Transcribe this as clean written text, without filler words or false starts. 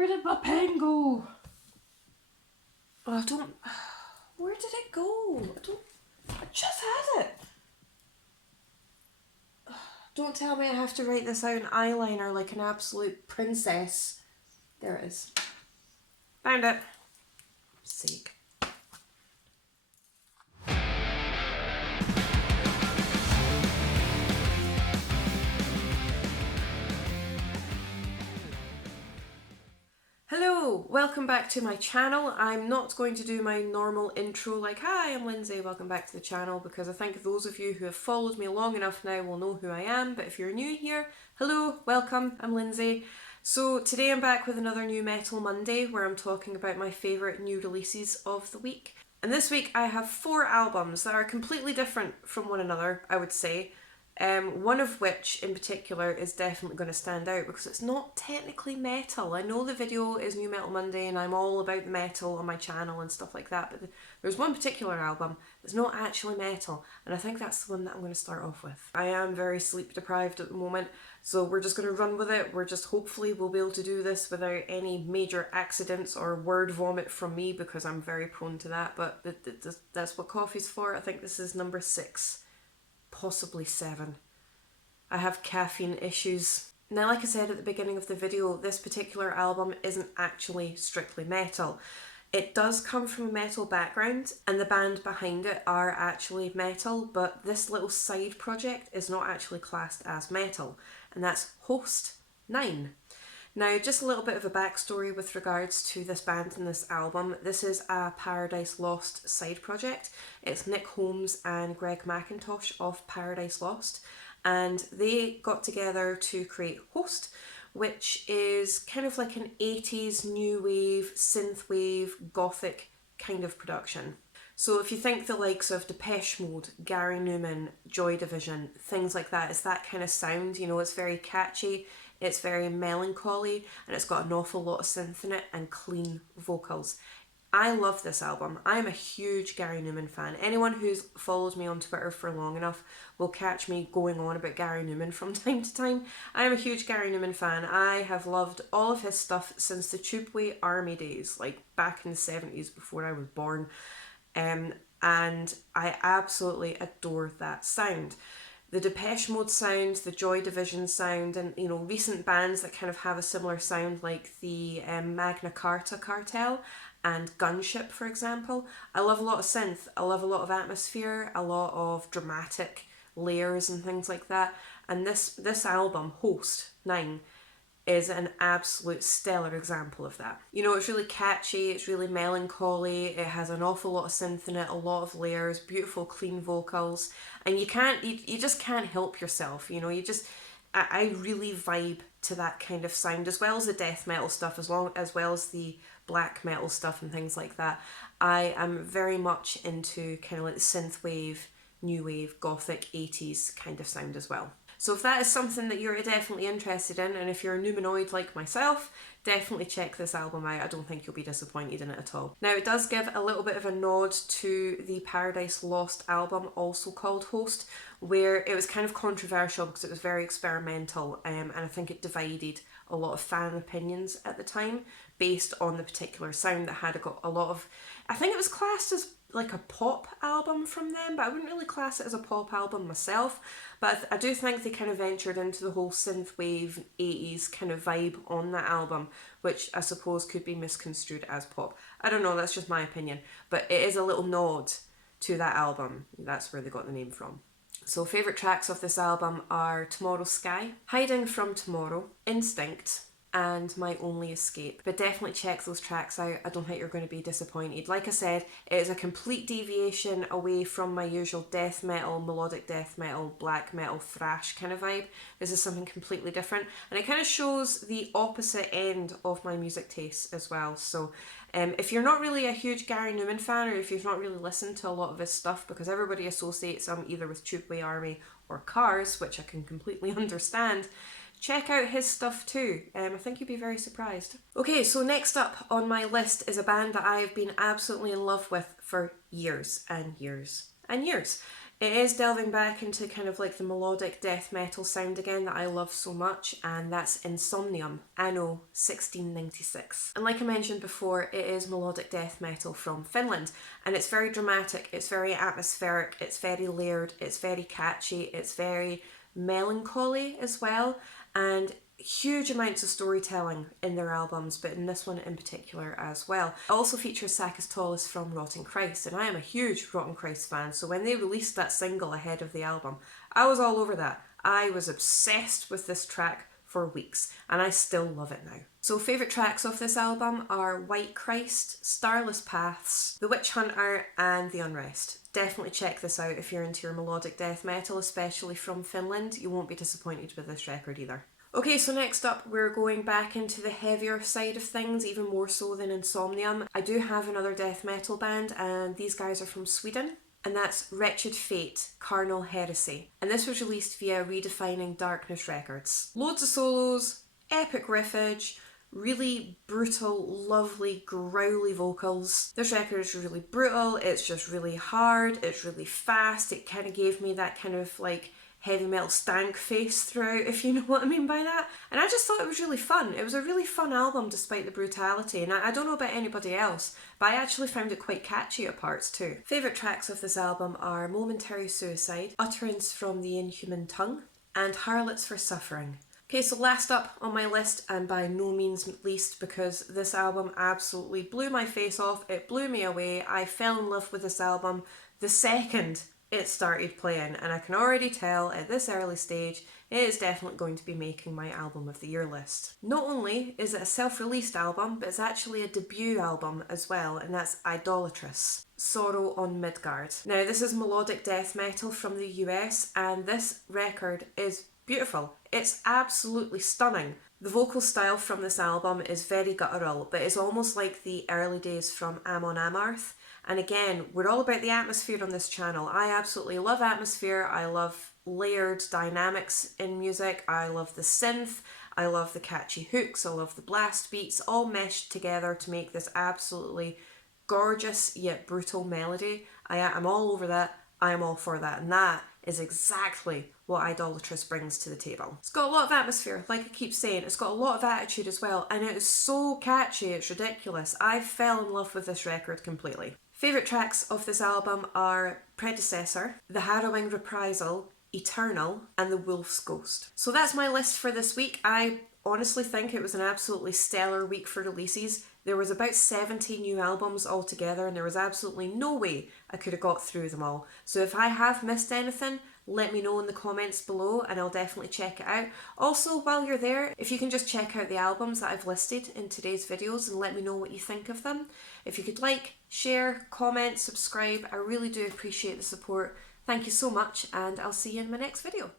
Where did my pen go? Oh, I don't... Where did it go? I just had it. Don't tell me I have to write this out in eyeliner like an absolute princess. There it is. Found it. Sake. Hello, welcome back to my channel. I'm not going to do my normal intro like, hi, I'm Lindsay, welcome back to the channel, because I think those of you who have followed me long enough now will know who I am, but if you're new here, hello, welcome, I'm Lindsay. So today I'm back with another New Metal Monday where I'm talking about my favourite new releases of the week. And this week I have 4 albums that are completely different from one another, I would say. One of which in particular is definitely going to stand out because it's not technically metal. I know the video is New Metal Monday and I'm all about the metal on my channel and stuff like that, but there's one particular album that's not actually metal, and I think that's the one that I'm going to start off with. I am very sleep deprived at the moment, so we're just going to run with it. Hopefully we'll be able to do this without any major accidents or word vomit from me, because I'm very prone to that, but that's what coffee's for. I think this is number 6. Possibly 7. I have caffeine issues. Now, like I said at the beginning of the video, this particular album isn't actually strictly metal. It does come from a metal background and the band behind it are actually metal, but this little side project is not actually classed as metal, and that's Host 9. Now, just a little bit of a backstory with regards to this band and this album. This is a Paradise Lost side project. It's Nick Holmes and Greg McIntosh of Paradise Lost, and they got together to create Host, which is kind of like an 80s new wave, synthwave, gothic kind of production. So if you think the likes of Depeche Mode, Gary Numan, Joy Division, things like that, it's that kind of sound, you know, it's very catchy, it's very melancholy, and it's got an awful lot of synth in it and clean vocals. I love this album. I'm a huge Gary Numan fan. Anyone who's followed me on Twitter for long enough will catch me going on about Gary Numan from time to time. I am a huge Gary Numan fan. I have loved all of his stuff since the Tubeway Army days, like back in the 70s before I was born. And I absolutely adore that sound. The Depeche Mode sound, the Joy Division sound, and you know, recent bands that kind of have a similar sound like the Magna Carta Cartel and Gunship, for example. I love a lot of synth, I love a lot of atmosphere, a lot of dramatic layers and things like that. And this album, Host 9, is an absolute stellar example of that. You know, it's really catchy, it's really melancholy, it has an awful lot of synth in it, a lot of layers, beautiful clean vocals, and you just can't help yourself, you know, I really vibe to that kind of sound, as well as the death metal stuff, as well as the black metal stuff and things like that. I am very much into kind of like the synthwave, new wave, gothic 80s kind of sound as well. So if that is something that you're definitely interested in, and if you're a Numanoid like myself, definitely check this album out. I don't think you'll be disappointed in it at all. Now, it does give a little bit of a nod to the Paradise Lost album, also called Host, where it was kind of controversial because it was very experimental, and I think it divided a lot of fan opinions at the time based on the particular sound that had got a lot of... I think it was classed as like a pop album from them, but I wouldn't really class it as a pop album myself. But I do think they kind of ventured into the whole synthwave 80s kind of vibe on that album, which I suppose could be misconstrued as pop. I don't know, that's just my opinion. But it is a little nod to that album. That's where they got the name from. So favourite tracks of this album are Tomorrow Sky, Hiding from Tomorrow, Instinct, and My Only Escape. But definitely check those tracks out. I don't think you're going to be disappointed. Like I said, it is a complete deviation away from my usual death metal, melodic death metal, black metal, thrash kind of vibe. This is something completely different, and it kind of shows the opposite end of my music tastes as well. So if you're not really a huge Gary Numan fan, or if you've not really listened to a lot of his stuff, because everybody associates him either with Tubeway Army or Cars, which I can completely understand, check out his stuff too. I think you'd be very surprised. Okay, so next up on my list is a band that I have been absolutely in love with for years and years and years. It is delving back into kind of like the melodic death metal sound again that I love so much, and that's Insomnium, Anno 1696. And like I mentioned before, it is melodic death metal from Finland, and it's very dramatic, it's very atmospheric, it's very layered, it's very catchy, it's very melancholy as well, and huge amounts of storytelling in their albums, but in this one in particular as well. It also features Sakis Tolis from Rotten Christ, and I am a huge Rotten Christ fan, so when they released that single ahead of the album, I was all over that. I was obsessed with this track for weeks, and I still love it now. So favourite tracks off this album are White Christ, Starless Paths, The Witch Hunter, and The Unrest. Definitely check this out if you're into your melodic death metal, especially from Finland. You won't be disappointed with this record either. Okay, so next up we're going back into the heavier side of things, even more so than Insomnium. I do have another death metal band, and these guys are from Sweden, and that's Wretched Fate, Carnal, Heresy. And this was released via Redefining Darkness Records. Loads of solos, epic riffage, really brutal, lovely, growly vocals. This record is really brutal, it's just really hard, it's really fast. It kind of gave me that kind of like heavy metal stank face throughout, if you know what I mean by that. And I just thought it was really fun. It was a really fun album despite the brutality, and I don't know about anybody else, but I actually found it quite catchy at parts too. Favourite tracks of this album are Momentary Suicide, Utterance from the Inhuman Tongue, and Harlots for Suffering. Okay, so last up on my list, and by no means least, because this album absolutely blew my face off, it blew me away. I fell in love with this album the second it started playing, and I can already tell at this early stage it is definitely going to be making my album of the year list. Not only is it a self-released album, but it's actually a debut album as well, and that's Idolatrous, Sorrow on Midgard. Now this is melodic death metal from the US, and this record is beautiful. It's absolutely stunning. The vocal style from this album is very guttural, but it's almost like the early days from Amon Amarth. And again, we're all about the atmosphere on this channel. I absolutely love atmosphere. I love layered dynamics in music. I love the synth. I love the catchy hooks. I love the blast beats, all meshed together to make this absolutely gorgeous yet brutal melody. I'm all over that. I am all for that. And that is exactly what Idolatrous brings to the table. It's got a lot of atmosphere, like I keep saying. It's got a lot of attitude as well, and it is so catchy, it's ridiculous. I fell in love with this record completely. Favourite tracks of this album are Predecessor, The Harrowing Reprisal, Eternal, and The Wolf's Ghost. So that's my list for this week. I honestly think it was an absolutely stellar week for releases. There was about 70 new albums altogether, and there was absolutely no way I could have got through them all. So if I have missed anything, let me know in the comments below and I'll definitely check it out. Also, while you're there, if you can just check out the albums that I've listed in today's videos and let me know what you think of them. If you could like, share, comment, subscribe, I really do appreciate the support. Thank you so much, and I'll see you in my next video.